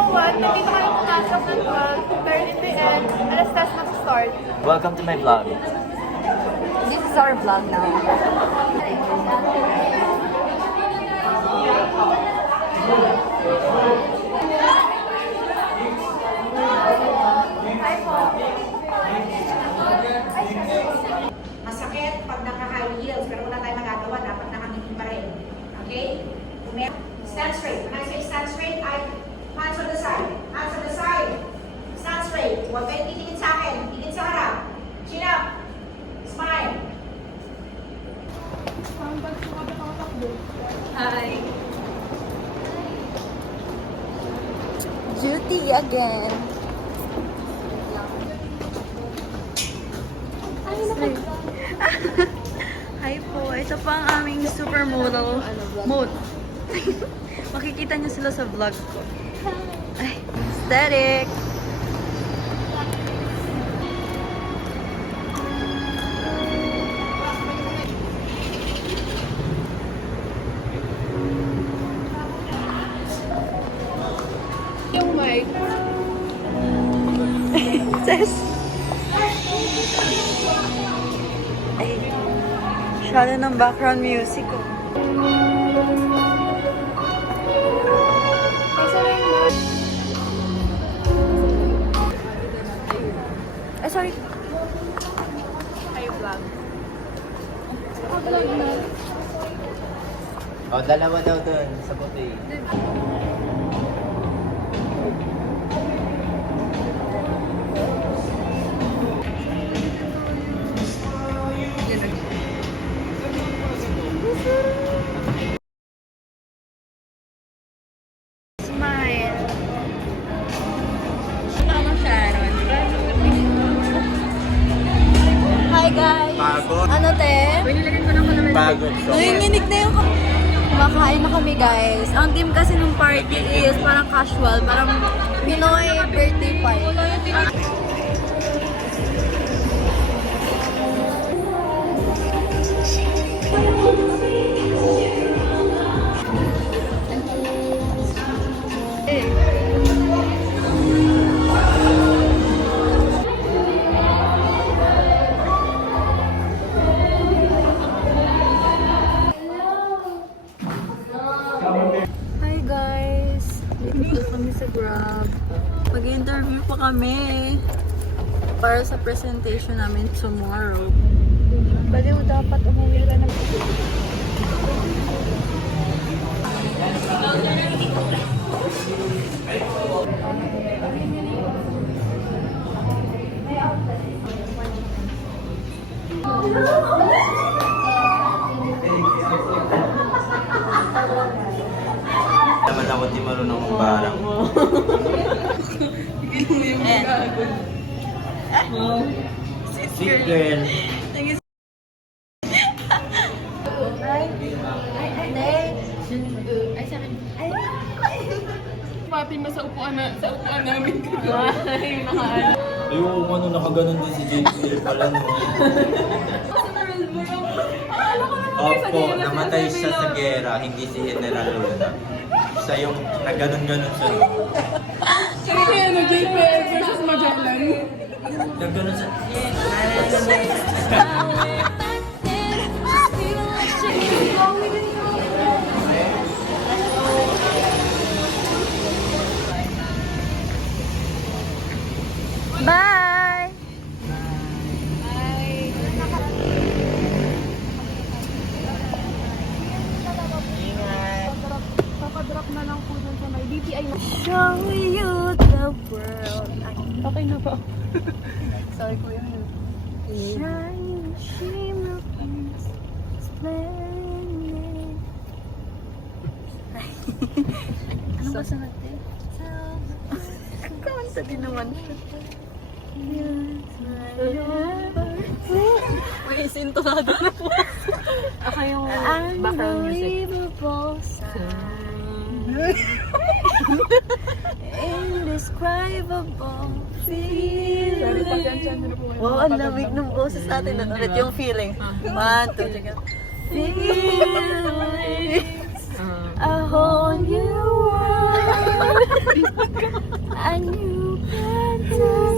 know what? Nandito kami pumasok ng 12, pero in the end, alas 10 mag-start. Welcome to my vlog. This is our vlog now. Masakit pag naka-high heels, pero wala tayong magagawa, dapat nakangiti pa rin. Okay? Stand straight. When I say stand straight, hands on the side. Hands on the side. Stand straight. Huwag kayong titingin sa akin. Titingin sa harap. Chin up. Smile. Hi. Duty again. Hi po, ito pa ang aming supermodel mode. Makikita niyo sila sa vlog ko. Ay, aesthetic! Yung mic. Sis! Ay, masyado ng background music ko. Ay, sorry. Kayo vlog. Oh, dalawa daw dun sa buffet. Smile. Ano, Sharon? Hi, guys! Pagod. Ano, te? Pagod. Nanginginig na yung kumakain na kami, guys. Ang team kasi nung party is parang casual, parang Pinoy birthday party. Hi guys! Dito kami sa Grab. Mag-interview pa kami para sa presentation namin tomorrow. Baliw dapat umuwi ka ng Naman ako di marunong barang. Sweet girl. Pati mo sa upuan namin. Ay, Ayun, ano, nakaganon din si JPL pala, no? Opo, namatay siya sa gera, hindi si General Luna. Siya yung naganon-ganon sa Kasi ano, JPL versus Magellan. naganon sa... Bye! Papadrop na lang po dun sa may DTI na. Show you the world. Okay na ba? Sorry ko yun. Shine, shimmer, splendid. Ano ba sa natin? Kamanta din naman. May sintonado na po. Ako yung background music. Unbelievable sound. Indescribable feeling. Sorry, pagkansyan na po. Wow, ang lamig ng boses natin. Ulit yung feeling. 1, 2, 3. Feeling a whole new world. A new pattern.